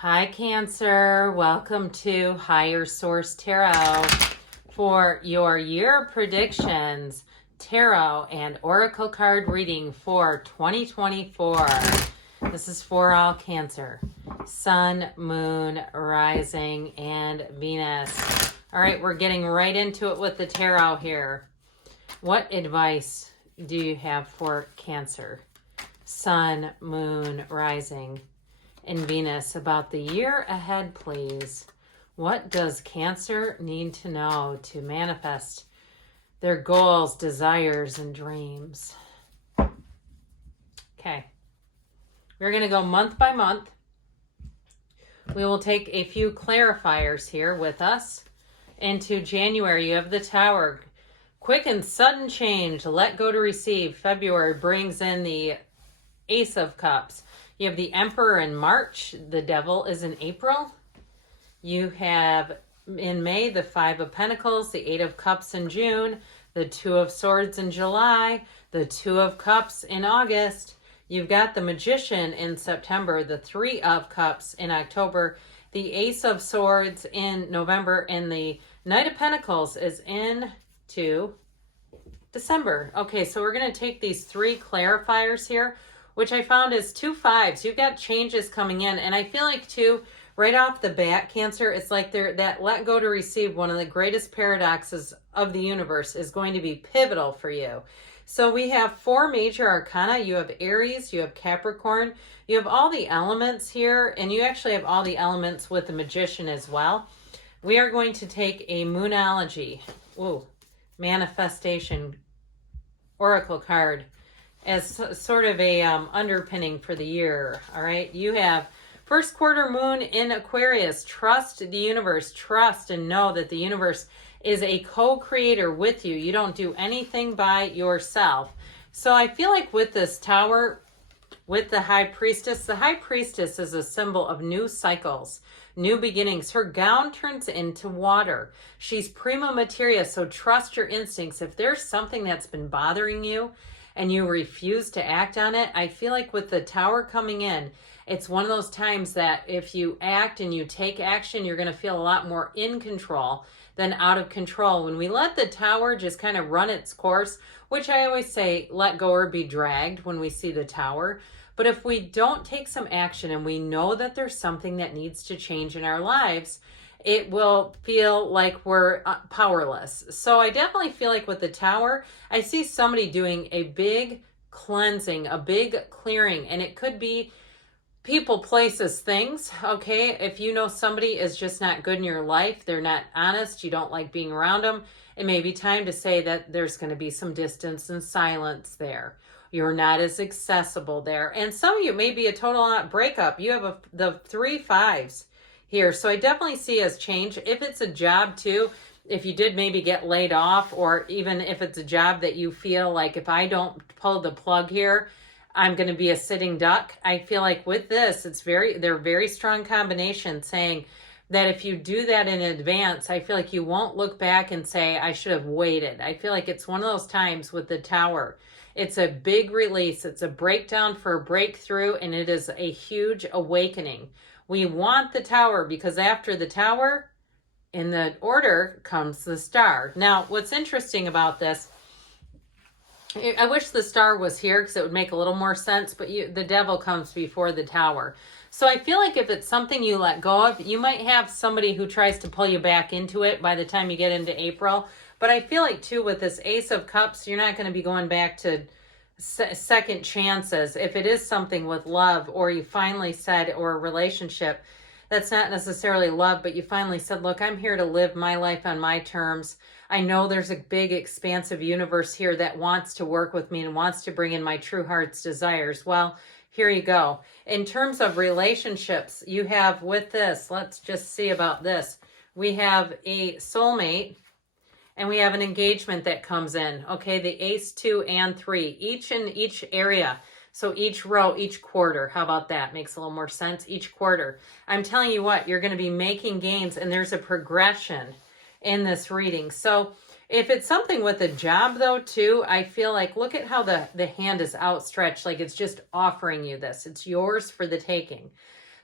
Hi, Cancer. Welcome to Higher Source Tarot for your year predictions, tarot, and oracle card reading for 2024. This is for all Cancer. Sun, Moon, Rising, and Venus. All right, we're getting right into it with the tarot here. What advice do you have for Cancer? Sun, Moon, Rising, and Venus about the year ahead, please. What does Cancer need to know to manifest their goals, desires, and dreams? Okay. We're going to go month by month. We will take a few clarifiers here with us. Into January, you have the Tower. Quick and sudden change. Let go to receive. February brings in the Ace of Cups. You have the Emperor in March. The Devil is in April. You have in May the Five of Pentacles, the Eight of Cups in June, the Two of Swords in July, the Two of Cups in August. You've got the Magician in September, the Three of Cups in October, the Ace of Swords in November, and the Knight of Pentacles is into December. Okay, so we're going to take these three clarifiers here, which I found is 2 5s. You've got changes coming in. And I feel like, too, right off the bat, Cancer, it's like that let go to receive, one of the greatest paradoxes of the universe, is going to be pivotal for you. So we have 4 major arcana. You have Aries, you have Capricorn, you have all the elements here, and you actually have all the elements with the Magician as well. We are going to take a Moonology, manifestation oracle card as sort of a underpinning for the year. All right, you have first quarter moon in Aquarius. Trust the universe. Trust and know that the universe is a co-creator with you. You don't do anything by yourself. So I feel like with this Tower, with the High Priestess is a symbol of new cycles, new beginnings. Her gown turns into water. She's prima materia, so trust your instincts. If there's something that's been bothering you and you refuse to act on it, I feel like with the Tower coming in, it's one of those times that if you act and you take action, you're going to feel a lot more in control than out of control. When we let the Tower just kind of run its course, which I always say, let go or be dragged when we see the Tower. But if we don't take some action and we know that there's something that needs to change in our lives, it will feel like we're powerless. So I definitely feel like with the Tower, I see somebody doing a big cleansing, a big clearing, and it could be people, places, things. Okay, if you know somebody is just not good in your life, they're not honest, you don't like being around them, it may be time to say that there's going to be some distance and silence there. You're not as accessible there. And some of you may be a total breakup. You have the 3 5s here. So I definitely see as change. If it's a job too, if you did maybe get laid off, or even if it's a job that you feel like, if I don't pull the plug here, I'm going to be a sitting duck. I feel like with this, they're very strong combination, saying that if you do that in advance, I feel like you won't look back and say, I should have waited. I feel like it's one of those times with the Tower. It's a big release. It's a breakdown for a breakthrough, and it is a huge awakening. We want the Tower because after the Tower, in the order, comes the Star. Now, what's interesting about this, I wish the Star was here because it would make a little more sense, but the Devil comes before the Tower. So I feel like if it's something you let go of, you might have somebody who tries to pull you back into it by the time you get into April. But I feel like, too, with this Ace of Cups, you're not going to be going back to second chances. If it is something with love, or you finally said, or a relationship that's not necessarily love, but you finally said, look, I'm here to live my life on my terms. I know there's a big, expansive universe here that wants to work with me and wants to bring in my true heart's desires. Well, here you go. In terms of relationships, you have with this, let's just see about this. We have a soulmate, and we have an engagement that comes in. Okay, the Ace, 2, and 3, each in each area. So each row, each quarter. How about that? Makes a little more sense. Each quarter. I'm telling you what, you're going to be making gains, and there's a progression in this reading. So if it's something with a job, though, too, I feel like, look at how the hand is outstretched, like it's just offering you this. It's yours for the taking.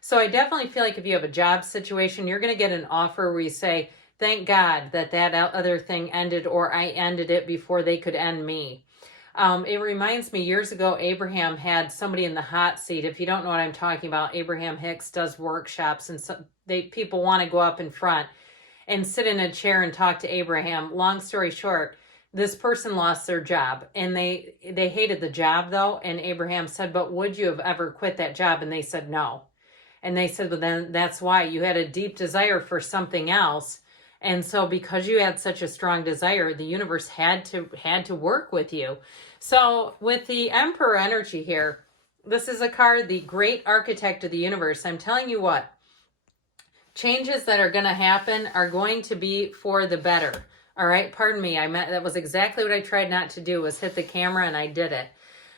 So I definitely feel like if you have a job situation, you're going to get an offer where you say, thank God that that other thing ended, or I ended it before they could end me. It reminds me, years ago, Abraham had somebody in the hot seat. If you don't know what I'm talking about, Abraham Hicks does workshops, and people want to go up in front and sit in a chair and talk to Abraham. Long story short, this person lost their job, and they hated the job though. And Abraham said, but would you have ever quit that job? And they said no. And they said, well, then that's why you had a deep desire for something else. And so because you had such a strong desire, the universe had to work with you. So with the Emperor energy here, this is a card, the great architect of the universe. I'm telling you what, changes that are going to happen are going to be for the better. All right, pardon me. That was exactly what I tried not to do, was hit the camera, and I did it.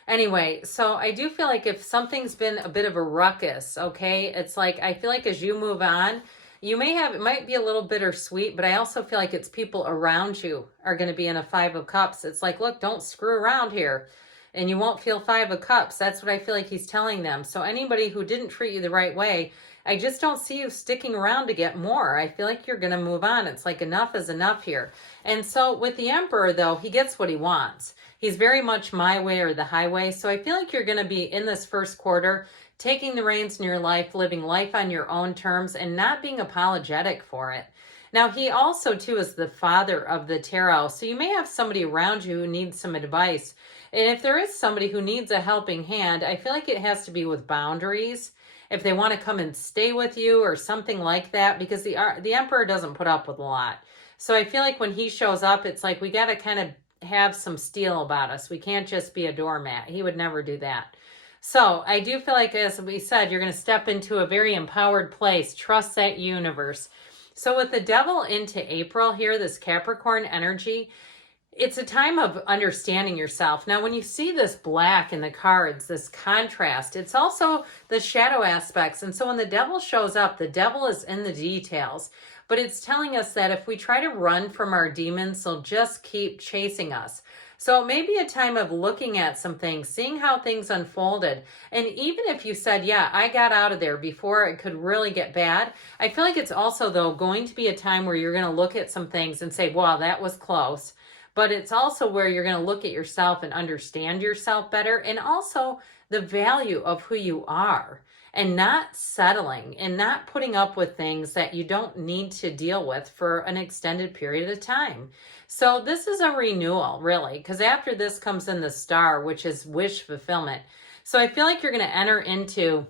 Anyway, so I do feel like if something's been a bit of a ruckus, okay, it's like I feel like as you move on, it might be a little bittersweet, but I also feel like it's people around you are going to be in a 5 of Cups. It's like, look, don't screw around here, and you won't feel 5 of Cups. That's what I feel like he's telling them. So anybody who didn't treat you the right way, I just don't see you sticking around to get more. I feel like you're going to move on. It's like enough is enough here. And so with the Emperor, though, he gets what he wants. He's very much my way or the highway. So I feel like you're going to be in this first quarter taking the reins in your life, living life on your own terms, and not being apologetic for it. Now, he also, too, is the father of the tarot. So you may have somebody around you who needs some advice. And if there is somebody who needs a helping hand, I feel like it has to be with boundaries. If they want to come and stay with you or something like that, because the Emperor doesn't put up with a lot. So I feel like when he shows up, it's like we got to kind of have some steel about us. We can't just be a doormat. He would never do that. So I do feel like, as we said, you're going to step into a very empowered place. Trust that universe. So with the Devil into April here, this Capricorn energy, it's a time of understanding yourself. Now, when you see this black in the cards, this contrast, it's also the shadow aspects. And so when the Devil shows up, the Devil is in the details. But it's telling us that if we try to run from our demons, they'll just keep chasing us. So it may be a time of looking at some things, seeing how things unfolded. And even if you said, yeah, I got out of there before it could really get bad, I feel like it's also, though, going to be a time where you're going to look at some things and say, wow, that was close. But it's also where you're going to look at yourself and understand yourself better, and also the value of who you are, and not settling and not putting up with things that you don't need to deal with for an extended period of time. So this is a renewal, really, because after this comes in the Star, which is wish fulfillment. So I feel like you're going to enter into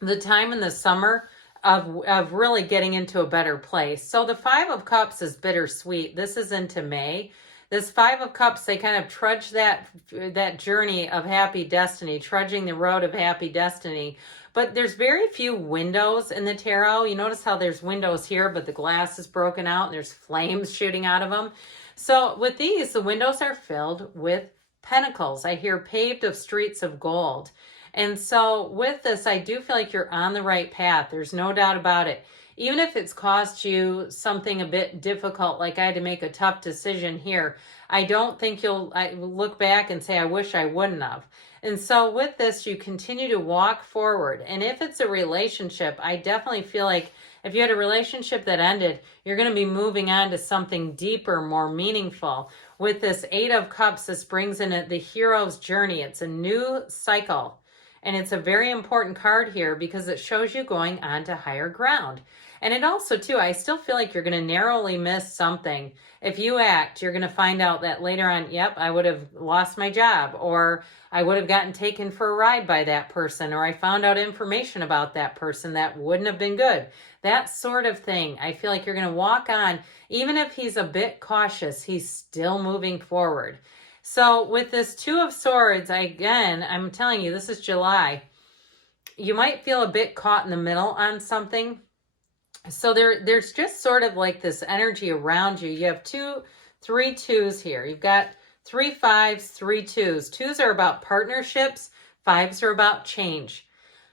the time in the summer of really getting into a better place. So the 5 of Cups is bittersweet. This is into May. This 5 of Cups, they kind of trudge that journey of happy destiny, trudging the road of happy destiny. But there's very few windows in the tarot. You notice how there's windows here, but the glass is broken out and there's flames shooting out of them. So with these, the windows are filled with pentacles. I hear paved of streets of gold. And so with this, I do feel like you're on the right path. There's no doubt about it. Even if it's cost you something a bit difficult, like I had to make a tough decision here, I don't think you'll look back and say, I wish I wouldn't have. And so with this, you continue to walk forward. And if it's a relationship, I definitely feel like if you had a relationship that ended, you're going to be moving on to something deeper, more meaningful. With this 8 of Cups, this brings in the hero's journey. It's a new cycle. And it's a very important card here because it shows you going on to higher ground. And it also, too, I still feel like you're going to narrowly miss something. If you act, you're going to find out that later on, yep, I would have lost my job, or I would have gotten taken for a ride by that person, or I found out information about that person that wouldn't have been good. That sort of thing. I feel like you're going to walk on. Even if he's a bit cautious, he's still moving forward. So with this 2 of Swords, I'm telling you, this is July. You might feel a bit caught in the middle on something. So there's just sort of like this energy around you. You have 3 2s here. You've got 3 5s, 3 2s. 2s are about partnerships. 5s are about change.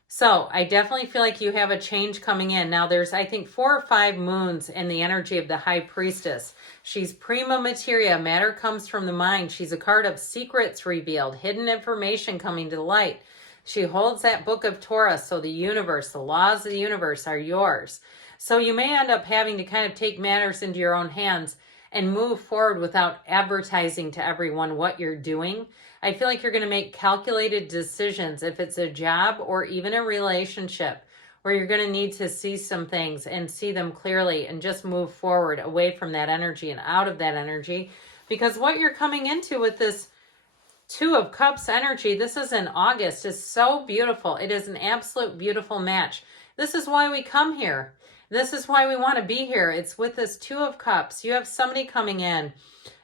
So I definitely feel like you have a change coming in. Now there's, I think, 4 or 5 moons in the energy of the High Priestess. She's prima materia. Matter comes from the mind. She's a card of secrets revealed, hidden information coming to light. She holds that book of Torah, so the universe, the laws of the universe are yours. So you may end up having to kind of take matters into your own hands and move forward without advertising to everyone what you're doing. I feel like you're going to make calculated decisions if it's a job or even a relationship where you're going to need to see some things and see them clearly and just move forward away from that energy and out of that energy. Because what you're coming into with this Two of Cups energy, this is in August, is so beautiful. It is an absolute beautiful match. This is why we come here. This is why we want to be here. It's with this Two of Cups. You have somebody coming in.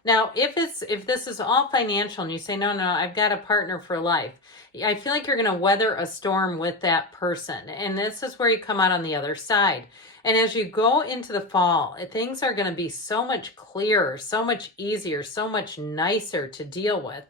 Now, if this is all financial and you say, no, I've got a partner for life, I feel like you're going to weather a storm with that person. And this is where you come out on the other side. And as you go into the fall, things are going to be so much clearer, so much easier, so much nicer to deal with.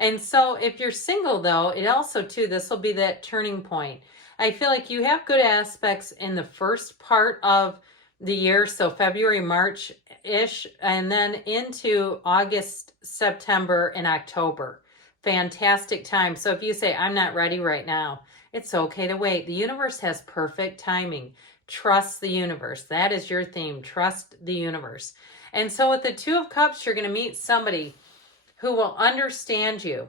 And so if you're single, though, it also, too, this will be that turning point. I feel like you have good aspects in the first part of the year, so February, March-ish, and then into August, September, and October. Fantastic time. So if you say, I'm not ready right now, it's okay to wait. The universe has perfect timing. Trust the universe. That is your theme. Trust the universe. And so with the Two of Cups, you're going to meet somebody who will understand you.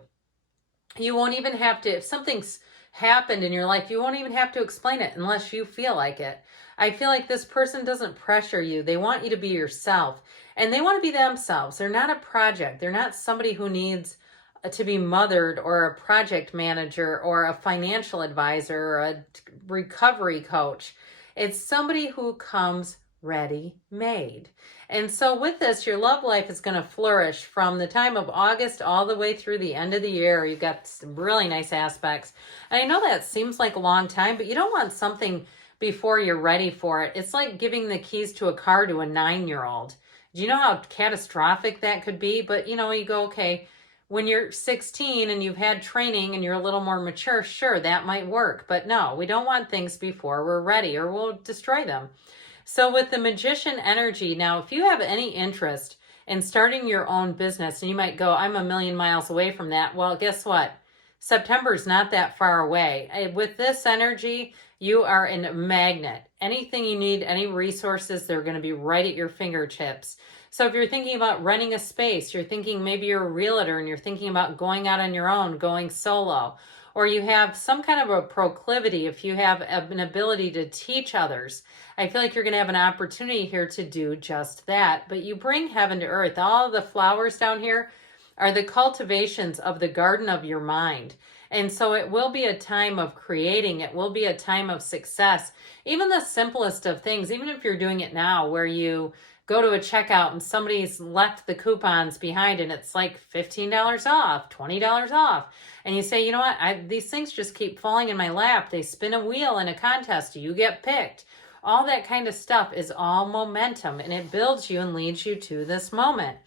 You won't even have to, if something's happened in your life, you won't even have to explain it unless you feel like it. I feel like this person doesn't pressure you. They want you to be yourself, and they want to be themselves. They're not a project. They're not somebody who needs to be mothered or a project manager or a financial advisor or a recovery coach. It's somebody who comes ready-made. And so with this, your love life is going to flourish from the time of August all the way through the end of the year. You've got some really nice aspects. And I know that seems like a long time, but you don't want something before you're ready for it. It's like giving the keys to a car to a 9-year-old. Do you know how catastrophic that could be? But you go, okay, when you're 16 and you've had training and you're a little more mature, sure, that might work. But no, we don't want things before we're ready or we'll destroy them. So with the Magician energy, now if you have any interest in starting your own business, and you might go, I'm a million miles away from that. Well, guess what? September's not that far away. With this energy, you are a magnet. Anything you need, any resources, they're going to be right at your fingertips. So if you're thinking about renting a space, you're thinking maybe you're a realtor and you're thinking about going out on your own, going solo, or you have some kind of a proclivity, if you have an ability to teach others, I feel like you're going to have an opportunity here to do just that. But you bring heaven to earth. All of the flowers down here are the cultivations of the garden of your mind. And so it will be a time of creating. It will be a time of success. Even the simplest of things, even if you're doing it now where you go to a checkout and somebody's left the coupons behind and it's like $15 off, $20 off. And you say, you know what, these things just keep falling in my lap. They spin a wheel in a contest. You get picked. All that kind of stuff is all momentum, and it builds you and leads you to this moment.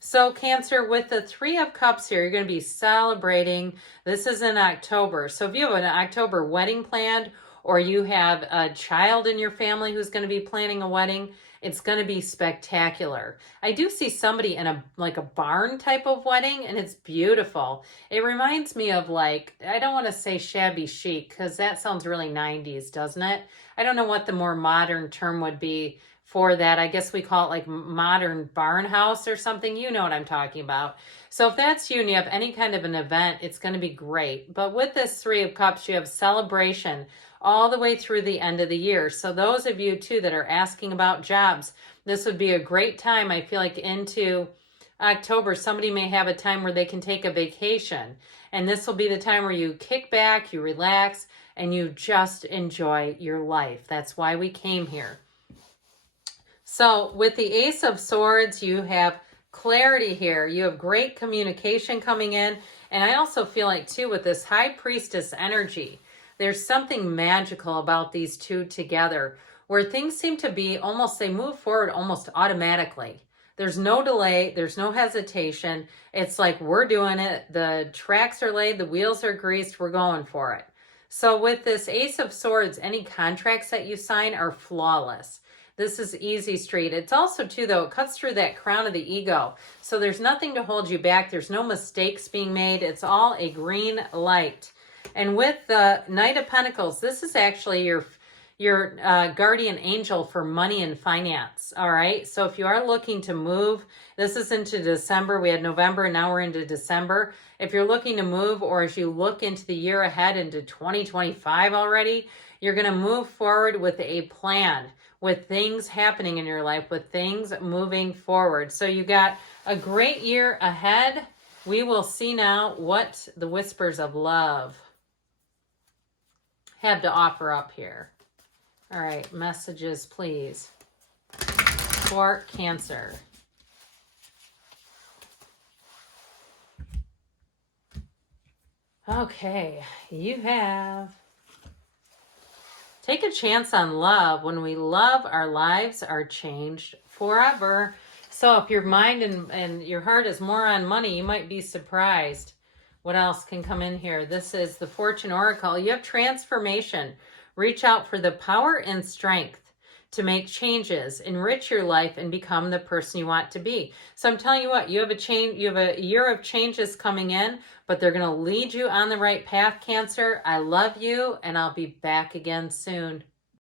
So Cancer, with the Three of Cups here, you're going to be celebrating. This is in October. So if you have an October wedding planned, or you have a child in your family who's going to be planning a wedding, it's going to be spectacular. I do see somebody in a barn type of wedding, and it's beautiful. It reminds me of I don't want to say shabby chic because that sounds really 90s, doesn't it? I don't know what the more modern term would be for that. I guess we call it modern barn house or something. You know what I'm talking about. So if that's you and you have any kind of an event, it's going to be great. But with this Three of Cups, you have celebration all the way through the end of the year. So those of you too that are asking about jobs, this would be a great time. I feel like into October, somebody may have a time where they can take a vacation. And this will be the time where you kick back, you relax, and you just enjoy your life. That's why we came here. So with the Ace of Swords, you have clarity here. You have great communication coming in. And I also feel like too, with this High Priestess energy, there's something magical about these two together where things seem to be they move forward almost automatically. There's no delay. There's no hesitation. It's like we're doing it. The tracks are laid. The wheels are greased. We're going for it. So with this Ace of Swords, any contracts that you sign are flawless. This is easy street. It's also too, though, it cuts through that crown of the ego. So there's nothing to hold you back. There's no mistakes being made. It's all a green light. And with the Knight of Pentacles, this is actually your guardian angel for money and finance. All right. So if you are looking to move, this is into December. We had November and now we're into December. If you're looking to move, or as you look into the year ahead into 2025 already, you're going to move forward with a plan, with things happening in your life, with things moving forward. So you got a great year ahead. We will see now what the whispers of love have to offer up here. All right, messages, please, for Cancer. Okay, you have... Take a chance on love. When we love, our lives are changed forever. So if your mind and your heart is more on money, you might be surprised. What else can come in here? This is the Fortune Oracle. You have transformation. Reach out for the power and strength to make changes, enrich your life, and become the person you want to be. So I'm telling you what, you have a year of changes coming in, but they're going to lead you on the right path, Cancer. I love you, and I'll be back again soon.